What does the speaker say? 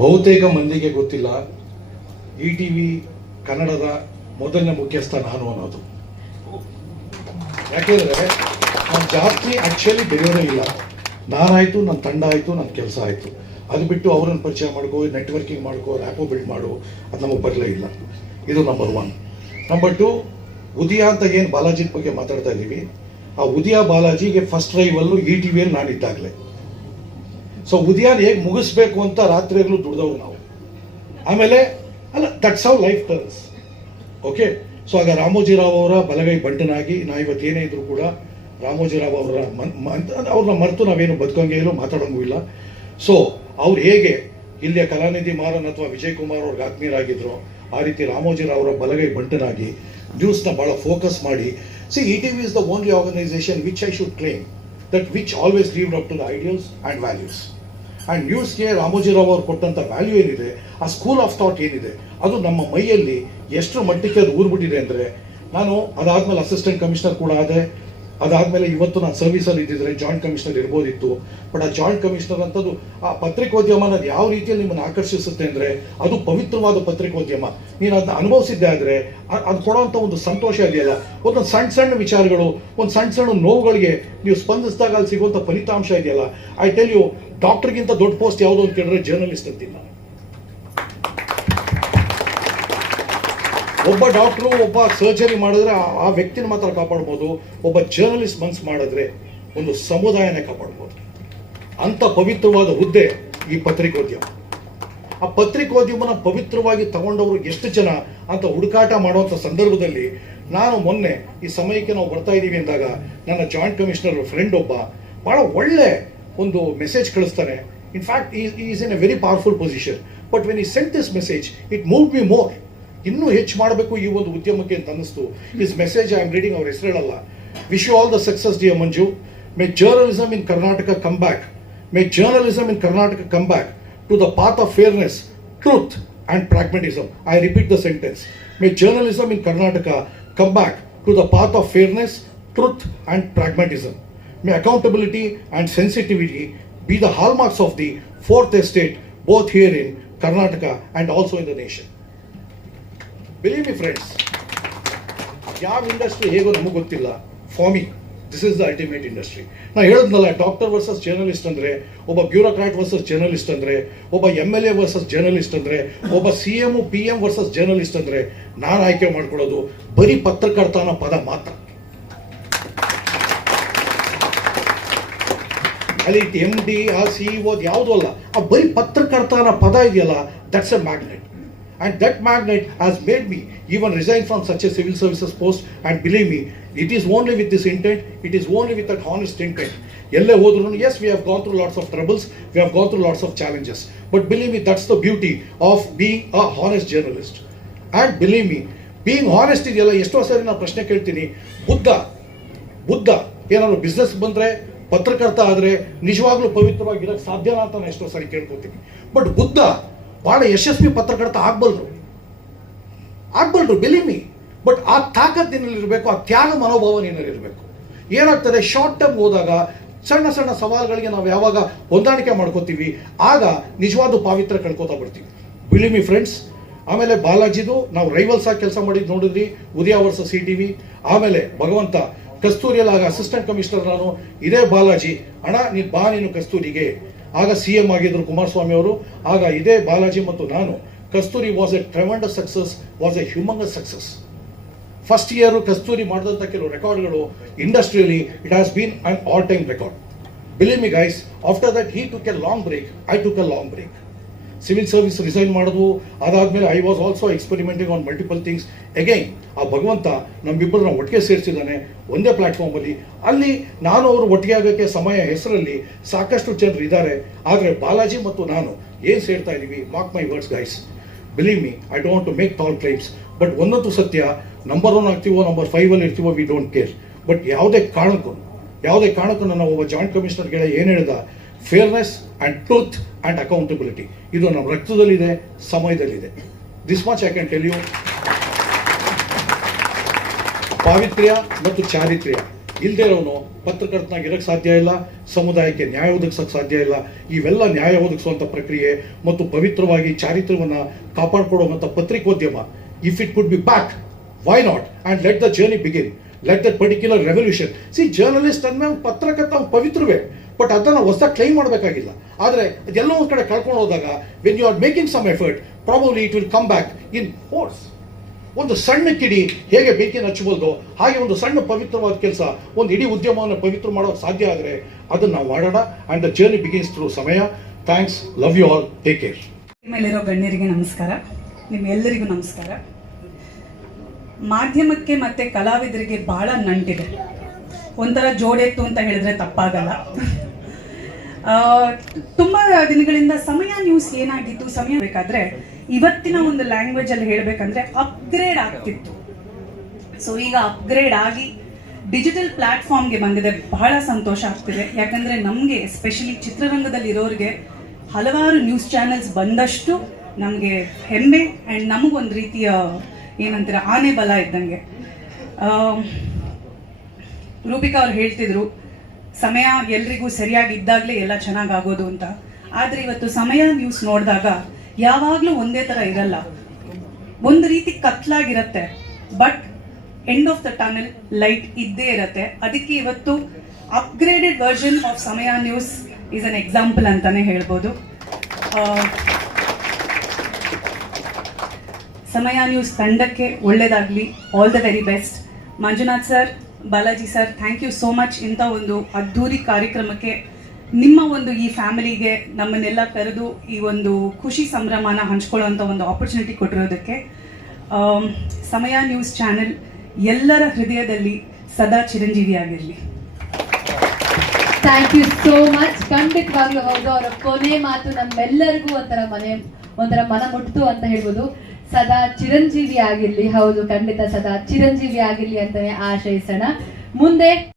ಬಹುತೇಕ ಮಂದಿಗೆ ಗೊತ್ತಿಲ್ಲ, ಈ ಟಿ ವಿ ಕನ್ನಡದ ಮೊದಲನೇ ಮುಖ್ಯಸ್ಥ ನಾನು ಅನ್ನೋದು. ಯಾಕೆಂದರೆ ನಾನು ಜಾಸ್ತಿ ಆ್ಯಕ್ಚುಲಿ ಬೆಳೆಯೋದೇ ಇಲ್ಲ. ನಾನಾಯಿತು, ನನ್ನ ತಂಡ ಆಯಿತು, ನನ್ನ ಕೆಲಸ ಆಯಿತು. ಅದು ಬಿಟ್ಟು ಅವರನ್ನು ಪರಿಚಯ ಮಾಡ್ಕೋ, ನೆಟ್ವರ್ಕಿಂಗ್ ಮಾಡ್ಕೋ, ರ್ಯಾಪೋ ಬಿಲ್ಡ್ ಮಾಡು, ಅದು ನಮಗೆ ಬರಲೇ ಇಲ್ಲ. ಇದು ನಂಬರ್ 1. ನಂಬರ್ 2, ಉದಯ ಅಂತ ಏನು ಬಾಲಾಜಿ ಬಗ್ಗೆ ಮಾತಾಡ್ತಾ ಇದ್ದೀವಿ, ಆ ಉದಯ ಬಾಲಾಜಿಗೆ ಫಸ್ಟ್ ರೈವಲ್ಲು ಈ ಟಿ ವಿಯಲ್ಲಿ ನಾನಿದ್ದಾಗಲೇ. ಸೊ ಉದಯನ ಹೇಗೆ ಮುಗಿಸ್ಬೇಕು ಅಂತ ರಾತ್ರಿಯಲ್ಲೂ ದುಡ್ದವ್ರು ನಾವು. ಆಮೇಲೆ ಅಲ್ಲ, that's how life turns. Okay. So ಆಗ ರಾಮೋಜಿರಾವ್ ಅವರ ಬಲಗೈ ಬಂಟನಾಗಿ ನಾ ಇವತ್ತು ಏನೇ ಇದ್ರು ಕೂಡ ರಾಮೋಜಿರಾವ್ ಅವರ ಅವ್ರನ್ನ ಮರೆತು ನಾವೇನು ಬದುಕಂಗೆ ಇಲ್ಲ, ಮಾತಾಡೋಂಗೂ ಇಲ್ಲ. ಸೊ ಅವ್ರು ಹೇಗೆ ಇಲ್ಲಿಯ ಕಲಾನಿಧಿ ಮಾರನ್ ಅಥವಾ ವಿಜಯ್ ಕುಮಾರ್ ಅವ್ರಿಗೆ ಆತ್ಮೀಯರಾಗಿದ್ರು, ಆ ರೀತಿ ರಾಮೋಜಿರಾವ್ ಅವರ ಬಲಗೈ ಬಂಟನಾಗಿ ನ್ಯೂಸ್ನ ಭಾಳ ಫೋಕಸ್ ಮಾಡಿ. C, E T V is the only organisation which I should claim that which always lived up to the ideals and values. And ನ್ಯೂಸ್ಗೆ ರಾಮೋಜಿರಾವ್ ಅವರು ಕೊಟ್ಟಂಥ ವ್ಯಾಲ್ಯೂ ಏನಿದೆ, ಆ ಸ್ಕೂಲ್ ಆಫ್ ಥಾಟ್ ಏನಿದೆ, ಅದು ನಮ್ಮ ಮೈಯಲ್ಲಿ ಎಷ್ಟರ ಮಟ್ಟಿಗೆ ಅದು ಊರ್ಬಿಟ್ಟಿದೆ ಅಂದರೆ, ನಾನು ಅದಾದಮೇಲೆ ಅಸಿಸ್ಟೆಂಟ್ ಕಮಿಷನರ್ ಕೂಡ ಆದೆ. ಅದಾದಮೇಲೆ ಇವತ್ತು ನಾನು ಸರ್ವಿಸಲ್ಲಿ ಇದ್ದಿದ್ರೆ ಜಾಯಿಂಟ್ ಕಮಿಷನರ್ ಇರ್ಬೋದಿತ್ತು. ಬಟ್ ಆ ಜಾಯಿಂಟ್ ಕಮಿಷನರ್ ಅಂತದ್ದು, ಆ ಪತ್ರಿಕೋದ್ಯಮ ಅನ್ನೋದು ಯಾವ ರೀತಿಯಲ್ಲಿ ನಿಮ್ಮನ್ನು ಆಕರ್ಷಿಸುತ್ತೆ ಅಂದರೆ, ಅದು ಪವಿತ್ರವಾದ ಪತ್ರಿಕೋದ್ಯಮ. ನೀನು ಅದನ್ನ ಅನುಭವಿಸಿದ್ದೆ ಆದರೆ ಅದು ಕೊಡೋವಂಥ ಒಂದು ಸಂತೋಷ ಇದೆಯಲ್ಲ, ಒಂದೊಂದು ಸಣ್ಣ ಸಣ್ಣ ವಿಚಾರಗಳು, ಒಂದು ಸಣ್ಣ ಸಣ್ಣ ನೋವುಗಳಿಗೆ ನೀವು ಸ್ಪಂದಿಸಿದಾಗ ಅಲ್ಲಿ ಸಿಗುವಂಥ ಫಲಿತಾಂಶ ಇದೆಯಲ್ಲ, ಐ ಟೆಲ್ ಯು, ಡಾಕ್ಟರ್ಗಿಂತ ದೊಡ್ಡ ಪೋಸ್ಟ್ ಯಾವುದು ಅಂತ ಕೇಳಿದ್ರೆ ಜರ್ನಲಿಸ್ಟ್ ಅಂತೀನಿ ನಾನು. ಒಬ್ಬ ಡಾಕ್ಟ್ರು ಒಬ್ಬ ಸರ್ಜರಿ ಮಾಡಿದ್ರೆ ಆ ವ್ಯಕ್ತಿನ ಮಾತ್ರ ಕಾಪಾಡ್ಬೋದು. ಒಬ್ಬ ಜರ್ನಲಿಸ್ಟ್ ಮನ್ಸು ಮಾಡಿದ್ರೆ ಒಂದು ಸಮುದಾಯನೇ ಕಾಪಾಡ್ಬೋದು. ಅಂಥ ಪವಿತ್ರವಾದ ಹುದ್ದೆ ಈ ಪತ್ರಿಕೋದ್ಯಮ. ಆ ಪತ್ರಿಕೋದ್ಯಮನ ಪವಿತ್ರವಾಗಿ ತಗೊಂಡವರು ಎಷ್ಟು ಜನ ಅಂತ ಹುಡುಕಾಟ ಮಾಡುವಂಥ ಸಂದರ್ಭದಲ್ಲಿ, ನಾನು ಮೊನ್ನೆ ಈ ಸಮಯಕ್ಕೆ ನಾವು ಬರ್ತಾ ಇದ್ದೀವಿ ಅಂದಾಗ ನನ್ನ ಜಾಯಿಂಟ್ ಕಮಿಷನರ್ ಫ್ರೆಂಡ್ ಒಬ್ಬ ಭಾಳ ಒಳ್ಳೆ ಒಂದು ಮೆಸೇಜ್ ಕಳಿಸ್ತಾನೆ. In fact is in a very powerful position. But when he sent this message, it move me more. ಇನ್ನೂ ಹೆಚ್ಚು ಮಾಡಬೇಕು ಈ ಒಂದು ಉದ್ಯಮಕ್ಕೆ ಅಂತ ಅನ್ನಿಸ್ತು. Is message I am reading, ಅವ್ರ ಹೆಸರು ಹೇಳಲ್ಲ. Wish you all the success dear Manju. May journalism in Karnataka come back. May journalism in Karnataka come back to the path of fairness, truth and pragmatism. I repeat the sentence. May journalism in Karnataka come back to the path of fairness, truth and pragmatism. May accountability and sensitivity be the hallmarks of the fourth estate, both here in Karnataka and also in the nation. Believe me friends, ಯಾವ industry ಹೇಗೋ ನಮಗೆ ಗೊತ್ತಿಲ್ಲ. For me this is the ultimate industry. ನಾನು ಹೇಳಿದ್ನಲ್ಲ, doctor versus journalist ಅಂದರೆ, ಒಬ್ಬ bureaucrat versus journalist ಅಂದರೆ, ಒಬ್ಬ MLA ವರ್ಸಸ್ ಜರ್ನಲಿಸ್ಟ್ ಅಂದರೆ, ಒಬ್ಬ CM PM ವರ್ಸಸ್ ಜರ್ನಲಿಸ್ಟ್ ಅಂದರೆ, ನಾನು ಆಯ್ಕೆ ಮಾಡ್ಕೊಳ್ಳೋದು ಬರೀ ಪತ್ರಕರ್ತ ಅನ್ನೋ ಪದ ಮಾತ್ರ. ಅಲ್ಲಿ MD CEO ಯಾವುದೂ ಅಲ್ಲ, ಆ ಬರೀ ಪತ್ರಕರ್ತ ಅನ್ನೋ ಪದ ಇದೆಯಲ್ಲ, that's A magnet. And that magnet has made me even resign from such a civil services post. And believe me, it is only with this intent, it is only with that honest intent. Yelle hodru, yes, we have gone through lots of troubles, we have gone through lots of challenges, but believe me, that's the beauty of being a honest journalist. And believe me, being honest ಇದೆಯಲ್ಲ, ಎಷ್ಟೋ ಸರಿ ನಾನು ಪ್ರಶ್ನೆ ಕೇಳ್ತೀನಿ, ಬುದ್ಧ ಏನಾದ್ರು business ಬಂದರೆ, ಪತ್ರಕರ್ತ ಆದರೆ ನಿಜವಾಗ್ಲೂ ಪವಿತ್ರವಾಗಿರೋಕ್ಕೆ ಸಾಧ್ಯನಾ ಅಂತ ನಾನು ಎಷ್ಟೋ ಸರಿ ಕೇಳ್ಕೊತೀನಿ. ಬಟ್ ಬುದ್ಧ ಭಾಳ ಯಶಸ್ವಿ ಪತ್ರಕರ್ತ ಆಗ್ಬಲ್ರು, ಬಿಲೀವ್ ಮಿ. ಬಟ್ ಆ ತಾಕತ್ ನಿನ್ನಲ್ಲಿರಬೇಕು, ಆ ತ್ಯಾಗ ಮನೋಭಾವ ನಿನ್ನಲ್ಲಿರಬೇಕು. ಏನಾಗ್ತದೆ, ಶಾರ್ಟ್ ಟರ್ಮ್ ಹೋದಾಗ ಸಣ್ಣ ಸಣ್ಣ ಸವಾಲುಗಳಿಗೆ ನಾವು ಯಾವಾಗ ಹೊಂದಾಣಿಕೆ ಮಾಡ್ಕೋತೀವಿ, ಆಗ ನಿಜವಾದ ಪಾವಿತ್ರ ಕಳ್ಕೊತಾ ಬರ್ತೀವಿ. Believe me friends. ಆಮೇಲೆ ಬಾಲಾಜಿದು ನಾವು ರೈವಲ್ಸ್ ಆಗಿ ಕೆಲಸ ಮಾಡಿದ್ದು ನೋಡಿದ್ರಿ, ಉದಯ ವರ್ಸಸ್ CTV. ಆಮೇಲೆ ಭಗವಂತ ಕಸ್ತೂರಿಯಲ್ಲಿ ಆಗ ಅಸಿಸ್ಟೆಂಟ್ ಕಮಿಷನರ್ ನಾನು, ಇದೇ ಬಾಲಾಜಿ, ಅಣ್ಣ ನೀನು ಕಸ್ತೂರಿಗೆ, ಆಗ CM ಆಗಿದ್ರು ಕುಮಾರಸ್ವಾಮಿ ಅವರು. ಆಗ ಇದೇ ಬಾಲಾಜಿ ಮತ್ತು ನಾನು, Kasturi was a tremendous success, was a humongous success. First year Kasturi ಮಾಡಿದಂಥ ಕೆಲವು ರೆಕಾರ್ಡ್ಗಳು ಇಂಡಸ್ಟ್ರಿಯಲ್ಲಿ, it has been an all time record. Believe me guys, after that he took a long break, I took a long break. Civil service resign ಮಾಡಿದ್ವು. ಅದಾದಮೇಲೆ I was also experimenting on multiple things. Again ಆ ಭಗವಂತ ನಮ್ಮಿಬ್ಬರನ್ನ ಒಟ್ಟಿಗೆ ಸೇರಿಸಿದ್ದಾನೆ ಒಂದೇ ಪ್ಲಾಟ್ಫಾರ್ಮಲ್ಲಿ. ಅಲ್ಲಿ ನಾನು ಅವರು ಒಟ್ಟಿಗೆ ಆಗೋಕ್ಕೆ ಸಮಯ ಹೆಸರಲ್ಲಿ ಸಾಕಷ್ಟು ಜನರು ಇದ್ದಾರೆ. ಆದರೆ ಬಾಲಾಜಿ ಮತ್ತು ನಾನು ಏನು ಸೇರ್ತಾ ಇದ್ದೀವಿ, mark my words guys, believe me, I don't want to make tall claims, but ಒಂದಂತೂ ಸತ್ಯ, ನಂಬರ್ 1 ಆಗ್ತೀವೋ ನಂಬರ್ 5 ಇರ್ತೀವೋ, ವಿ ಡೋಂಟ್ ಕೇರ್. ಬಟ್ ಯಾವುದೇ ಕಾರಣಕ್ಕೂ ನನ್ನ ಒಬ್ಬ ಜಾಯಿಂಟ್ ಕಮಿಷನರ್ ಗೆಳೆಯ ಏನು ಹೇಳಿದ, fairness and truth and accountability, ಇದು ನಮ್ಮ ರಕ್ತದಲ್ಲಿದೆ, ಸಮಯದಲ್ಲಿದೆ. This much I can tell you. ಪಾವಿತ್ರ್ಯ ಮತ್ತು ಚಾರಿತ್ರ್ಯ ಇಲ್ಲದೆ ಇರೋನು ಪತ್ರಕರ್ತನಾಗಿ ಇರೋಕ್ಕೆ ಸಾಧ್ಯ ಇಲ್ಲ, ಸಮುದಾಯಕ್ಕೆ ನ್ಯಾಯ ಒದಗಿಸೋಕ್ಕೆ ಸಾಧ್ಯ ಇಲ್ಲ. ಇವೆಲ್ಲ ನ್ಯಾಯ ಒದಗಿಸುವಂಥ ಪ್ರಕ್ರಿಯೆ ಮತ್ತು ಪವಿತ್ರವಾಗಿ ಚಾರಿತ್ರ್ಯವನ್ನು ಕಾಪಾಡಿಕೊಳ್ಳುವಂಥ ಪತ್ರಿಕೋದ್ಯಮ, if it could be back, why not, and let the journey begin, let that particular revolution. Journalist ಅಂದಮೇಲೆ ಪತ್ರಕರ್ತ ಪವಿತ್ರವೇ, ಬಟ್ ಅದನ್ನು ಹೊಸದಾಗಿ ಕ್ಲೈಮ್ ಮಾಡಬೇಕಾಗಿಲ್ಲ. ಆದರೆ ಅದೆಲ್ಲೋ ಒಂದು ಕಡೆ ಕಳ್ಕೊಂಡು ಹೋದಾಗ when you are making some effort, probably it will come back in force. ಒಂದು ಸಣ್ಣ ಕಿಡಿ ಹೇಗೆ ಬೆಂಕಿಯನ್ನು ಹಚ್ಚಬಹುದು, ಹಾಗೆ ಒಂದು ಸಣ್ಣ ಪವಿತ್ರವಾದ ಕೆಲಸ ಒಂದು ಇಡೀ ಉದ್ಯಮವನ್ನು ಪವಿತ್ರ ಮಾಡೋಕ್ಕೆ ಸಾಧ್ಯ ಆದರೆ ಅದನ್ನು ನಾವು ಮಾಡೋಣ. And the journey begins through Samaya. Thanks, love you all, take care. ಮೇಲಿರೋ ಗಣ್ಯರಿಗೆ ನಮಸ್ಕಾರ, ನಿಮ್ಮೆಲ್ಲರಿಗೂ ನಮಸ್ಕಾರ. ಮಾಧ್ಯಮಕ್ಕೆ ಮತ್ತೆ ಕಲಾವಿದರಿಗೆ ಬಹಳ ನಂಟಿದೆ, ಒಂಥರ ಜೋಡೆತ್ತು ಅಂತ ಹೇಳಿದ್ರೆ ತಪ್ಪಾಗಲ್ಲ. ತುಂಬಾ ದಿನಗಳಿಂದ ಸಮಯ ನ್ಯೂಸ್ ಏನಾಗಿತ್ತು, ಸಮಯ ಬೇಕಾದ್ರೆ ಇವತ್ತಿನ ಒಂದು ಲ್ಯಾಂಗ್ವೇಜ್ ಅಲ್ಲಿ ಹೇಳ್ಬೇಕಂದ್ರೆ ಅಪ್ಗ್ರೇಡ್ ಆಗ್ತಿತ್ತು. ಸೊ ಈಗ ಅಪ್ಗ್ರೇಡ್ ಆಗಿ ಡಿಜಿಟಲ್ ಪ್ಲಾಟ್ಫಾರ್ಮ್ಗೆ ಬಂದಿದೆ, ಬಹಳ ಸಂತೋಷ ಆಗ್ತಿದೆ. ಯಾಕಂದ್ರೆ ನಮಗೆ ಎಸ್ಪೆಷಲಿ ಚಿತ್ರರಂಗದಲ್ಲಿ ಇರೋರಿಗೆ ಹಲವಾರು ನ್ಯೂಸ್ ಚಾನೆಲ್ಸ್ ಬಂದಷ್ಟು ನಮಗೆ ಹೆಮ್ಮೆ ಆ್ಯಂಡ್ ನಮಗೊಂದು ರೀತಿಯ ಏನಂತೀರ ಆನೆ ಬಲ ಇದ್ದಂಗೆ. ರೂಪಿಕಾ ಅವ್ರು ಹೇಳ್ತಿದ್ರು ಸಮಯ ಎಲ್ರಿಗೂ ಸರಿಯಾಗಿ ಇದ್ದಾಗಲೇ ಎಲ್ಲ ಚೆನ್ನಾಗಾಗೋದು ಅಂತ. ಆದರೆ ಇವತ್ತು ಸಮಯ ನ್ಯೂಸ್ ನೋಡಿದಾಗ ಯಾವಾಗಲೂ ಒಂದೇ ಥರ ಇರಲ್ಲ, ಒಂದು ರೀತಿ ಕತ್ಲಾಗಿರತ್ತೆ, but end of the tunnel light ಇದ್ದೇ ಇರತ್ತೆ. ಅದಕ್ಕೆ ಇವತ್ತು upgraded version of Samaya news is an example ಅಂತಾನೆ ಹೇಳ್ಬೋದು. ಸಮಯ ನ್ಯೂಸ್ ತಂಡಕ್ಕೆ ಒಳ್ಳೇದಾಗಲಿ, all the very best. Manjunath sir, Balaji sir, thank you so much. ಇಂಥ ಒಂದು ಅದ್ಧೂರಿ ಕಾರ್ಯಕ್ರಮಕ್ಕೆ ನಿಮ್ಮ ಒಂದು ಈ ಫ್ಯಾಮಿಲಿಗೆ ನಮ್ಮನ್ನೆಲ್ಲ ಕರೆದು ಈ ಒಂದು ಖುಷಿ ಸಂಭ್ರಮನ ಹಂಚ್ಕೊಳ್ಳುವಂಥ ಒಂದು ಆಪರ್ಚುನಿಟಿ ಕೊಟ್ಟಿರೋದಕ್ಕೆ. ಸಮಯ ನ್ಯೂಸ್ ಚಾನೆಲ್ ಎಲ್ಲರ ಹೃದಯದಲ್ಲಿ ಸದಾ ಚಿರಂಜೀವಿಯಾಗಿರಲಿ. Thank you so much. ಖಂಡಿತವಾಗ್ಲೂ ಹೌದು, ಅವರ ಕೊನೆ ಮಾತು ನಮ್ಮೆಲ್ಲರಿಗೂ ಒಂಥರ ಮನ ಮುಟ್ತು ಅಂತ ಹೇಳ್ಬೋದು. ಸದಾ ಚಿರಂಜೀವಿ ಆಗಿರ್ಲಿ. ಹೌದು, ಖಂಡಿತ ಸದಾ ಚಿರಂಜೀವಿ ಆಗಿರ್ಲಿ ಅಂತಾನೆ ಆಶಯಿಸೋಣ. ಮುಂದೆ